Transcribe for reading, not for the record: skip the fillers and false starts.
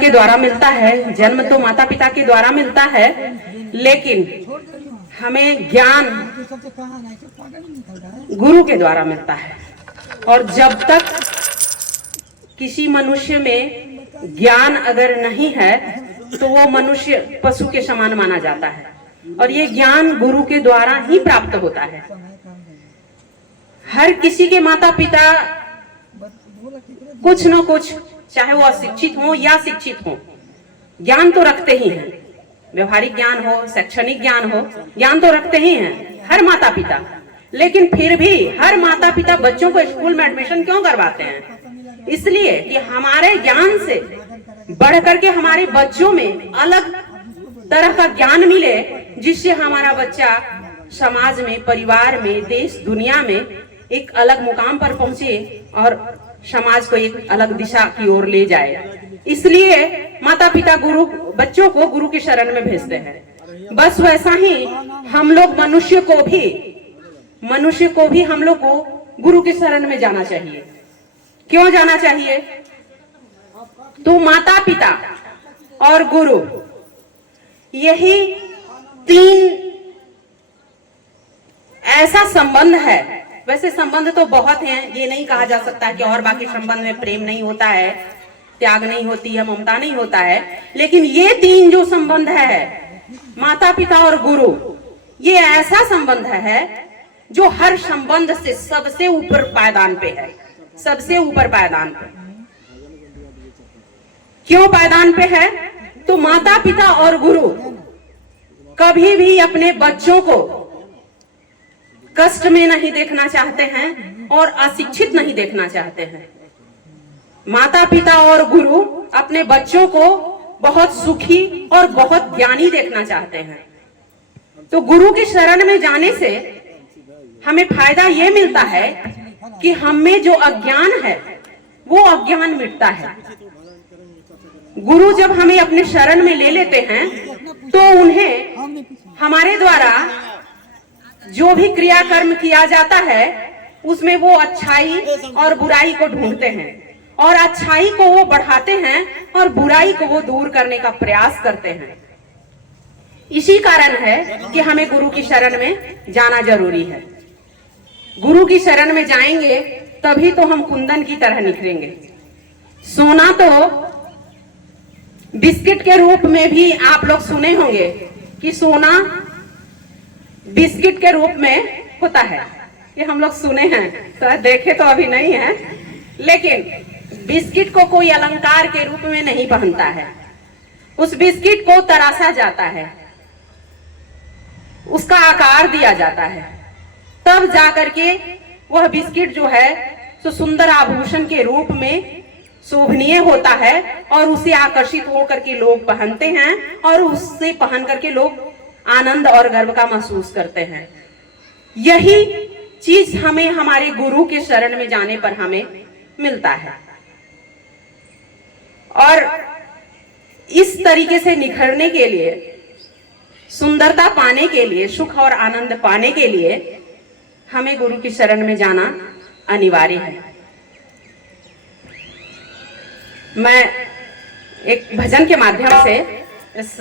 के द्वारा मिलता है, जन्म तो माता पिता के द्वारा मिलता है, लेकिन हमें ज्ञान गुरु के द्वारा मिलता है। और जब तक किसी मनुष्य में ज्ञान अगर नहीं है तो वो मनुष्य पशु के समान माना जाता है, और ये ज्ञान गुरु के द्वारा ही प्राप्त होता है। हर किसी के माता पिता कुछ न कुछ, चाहे वो अशिक्षित हो या शिक्षित हो, ज्ञान तो रखते ही हैं। व्यवहारिक ज्ञान हो, शैक्षणिक ज्ञान हो, ज्ञान तो रखते ही हैं हर माता पिता। लेकिन फिर भी हर माता पिता बच्चों को स्कूल में एडमिशन क्यों करवाते हैं? इसलिए कि हमारे ज्ञान से बढ़ करके हमारे बच्चों में अलग तरह का ज्ञान मिले, जिससे हमारा बच्चा समाज में, परिवार में, देश दुनिया में एक अलग मुकाम पर पहुंचे और समाज को एक अलग दिशा की ओर ले जाए। इसलिए माता पिता बच्चों को गुरु की शरण में भेजते हैं। बस वैसा ही हम लोग मनुष्य को भी हम लोग को गुरु की शरण में जाना चाहिए। क्यों जाना चाहिए? तो माता पिता और गुरु, यही तीन ऐसा संबंध है। वैसे संबंध तो बहुत हैं, ये नहीं कहा जा सकता कि और बाकी संबंध में प्रेम नहीं होता है, त्याग नहीं होती है, ममता नहीं होता है, लेकिन ये तीन जो संबंध है, माता पिता और गुरु, ये ऐसा संबंध है जो हर संबंध से सबसे ऊपर पायदान पे है, सबसे ऊपर पायदान पे। क्यों पायदान पे है? तो माता पिता और गुरु कभी भी अपने बच्चों को कष्ट में नहीं देखना चाहते हैं और अशिक्षित नहीं देखना चाहते हैं। माता पिता और गुरु अपने बच्चों को बहुत सुखी और बहुत ज्ञानी देखना चाहते हैं। तो गुरु की शरण में जाने से हमें फायदा ये मिलता है कि हमें जो अज्ञान है वो अज्ञान मिटता है। गुरु जब हमें अपने शरण में ले लेते हैं तो उन्हें हमारे द्वारा जो भी क्रियाकर्म किया जाता है उसमें वो अच्छाई और बुराई को ढूंढते हैं, और अच्छाई को वो बढ़ाते हैं और बुराई को वो दूर करने का प्रयास करते हैं। इसी कारण है कि हमें गुरु की शरण में जाना जरूरी है। गुरु की शरण में जाएंगे तभी तो हम कुंदन की तरह निखरेंगे। सोना तो बिस्किट के रूप में भी आप लोग सुने होंगे कि सोना बिस्किट के रूप में होता है, ये हम लोग सुने हैं, तो देखे तो अभी नहीं है। लेकिन बिस्किट को कोई अलंकार के रूप में नहीं पहनता है, उस बिस्किट को तराशा जाता है, उसका आकार दिया जाता है, तब जाकर के वह बिस्किट जो है तो सुंदर आभूषण के रूप में शोभनीय होता है, और उसे आकर्षित होकर के लोग पहनते हैं, और उससे पहन करके लोग आनंद और गर्व का महसूस करते हैं। यही चीज हमें हमारे गुरु के शरण में जाने पर हमें मिलता है। और इस तरीके से निखरने के लिए, सुंदरता पाने के लिए, सुख और आनंद पाने के लिए हमें गुरु की शरण में जाना अनिवार्य है। मैं एक भजन के माध्यम से इस